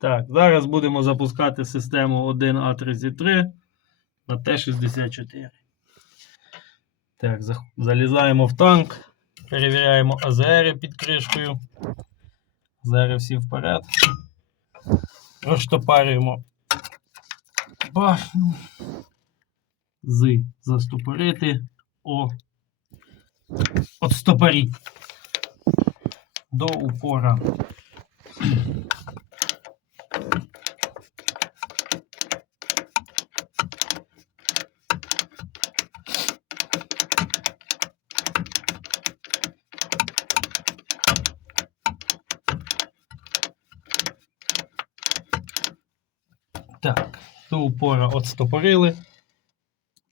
Так, зараз будемо запускати систему 1А33 на Т-64. Так, залізаємо в танк, перевіряємо АЗР під кришкою. АЗР всі вперед. Розтопарюємо башню. З застопорити. О. Отстопоріть. До упора. Так, до упора отстопорили.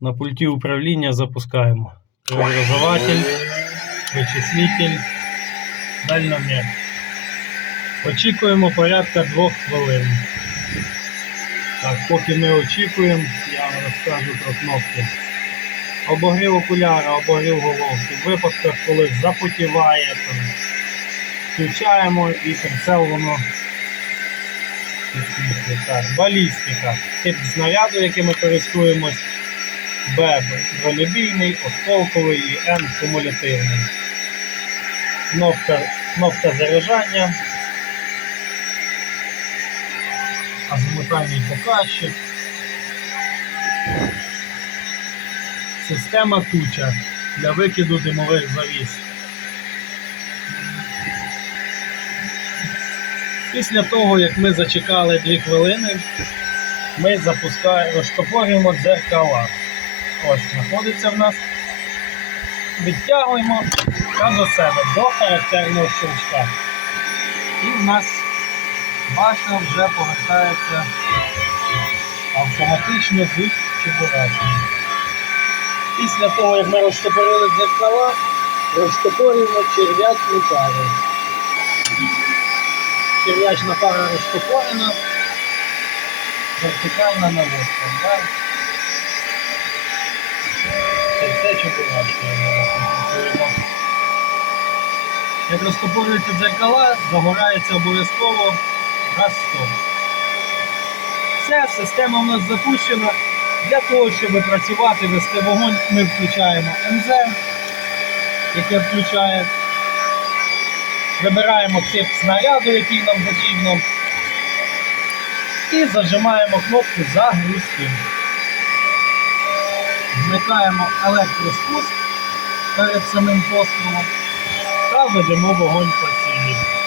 На пульті управління запускаємо преобразователь, вичислитель, дальномір. Очікуємо порядка двох хвилин. Так, поки ми очікуємо, я вам розкажу про кнопки. Обогрів окуляра, обогрів головки. В випадках, коли запотіває, там, включаємо і прицел воно. Так, балістика. Тип снаряду, яким ми користуємось. Б бронебійний, осколковий і Н кумулятивний. Кнопка, кнопка заряджання. Азимутальний показчик. Система туча для викиду димових завіс. Після того, як ми зачекали 2 хвилини, ми запускаємо, розтопорюємо дзеркала. Ось знаходиться в нас. Відтягуємо та до себе, до характерного щелчка. І в нас башня вже повертається автоматично з чебурашкою. Після того, як ми розтопорили дзеркала, розтопорюємо черв'ячну пару. Черв'ячна пара розтопорена, вертикальна наводка. Да? Це все чебурашка. Як розтопорюються дзеркала, загорається обов'язково раз стоп. Все, система у нас запущена. Для того, щоб працювати, вести вогонь, ми включаємо МЗ, яке включає. Вибираємо тип снаряду, який нам потрібно. І зажимаємо кнопку загрузки. Вмикаємо електроспуск перед самим пострілом та ведемо вогонь по цілі.